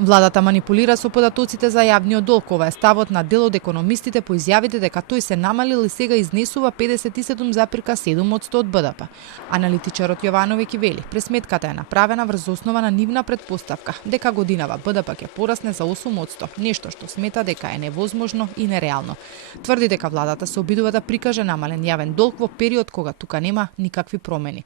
Владата манипулира со податоците за јавниот долг. Ова е ставот на дел од економистите по изјавите дека тој се намалил и сега изнесува 57,7% од БДП. Аналитичарот Јовановиќ вели, пресметката е направена врз основа на нивна претпоставка дека годинава БДП ќе порасне за 8%, нешто што смета дека е невозможно и нереално. Тврди дека владата се обидува да прикаже намален јавен долг во период кога тука нема никакви промени.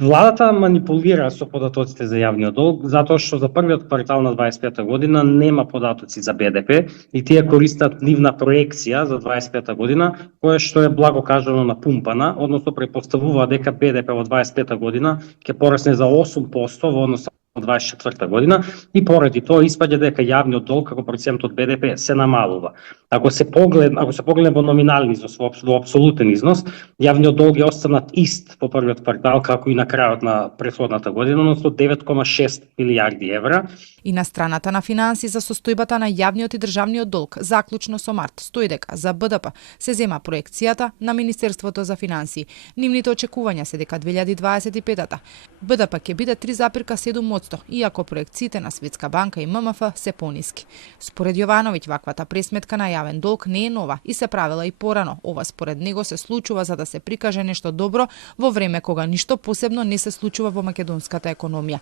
Владата манипулира со податоците за јавниот долг затоа што за првиот квартал на 25 година нема податоци за БДП и тие користат нивна проекција за 25 година, која што е благо кажано напумпана, односно претпоставува дека БДП во 25 година ќе порасне за 8% во однос на 24 година и поради тоа испаѓа дека јавниот долг како процент од БДП се намалува. Ако се погледне во номинални износ, во апсолутен износ, јавниот долг е останат ист по првиот квартал како и на крајот на претходната година, односно 9,6 милијарди евра. И на страната на финанси за состојбата на јавниот и државниот долг, заклучно со март, стои дека за БДП се зема проекцијата на Министерството за финансии. Нивните очекувања се дека 2025-та БДП ќе биде 3,7%, иако проекциите на Светска банка и ММФ се пониски. Според Јовановиќ, ваквата пресметка на јавен долг не е нова и се правила и порано. Ова според него се случува за да се прикаже нешто добро во време кога ништо посебно не се случува во македонската економија.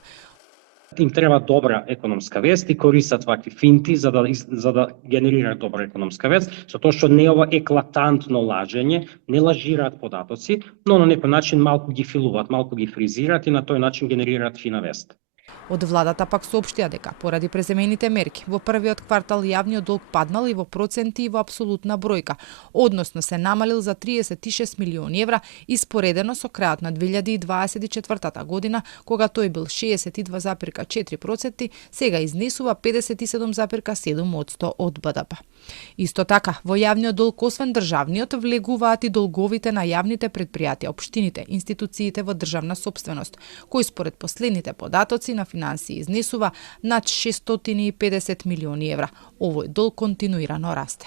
Им треба добра економска вест и користат вакви финти за да генерираат добра економска вест, затоа што не е ова еклатантно лажење, не лажираат податоци, но на некој начин малку ги филуваат, малку ги фризираат и на тој начин генерираат фина вест. Од владата пак соопштија дека поради преземените мерки во првиот квартал јавниот долг паднал и во проценти и во апсолутна бројка, односно се намалил за 36 милиони евра испоредено со крајот на 2024 година, кога тој бил 62,4%, сега изнесува 57,7% од БДП. Исто така, во јавниот долг освен државниот влегуваат и долговите на јавните предпријатија, општините, институциите во државна сопственост, кои според последните податоци на финансии изнесува над 650 милиони евра. Овој долг континуирано расте.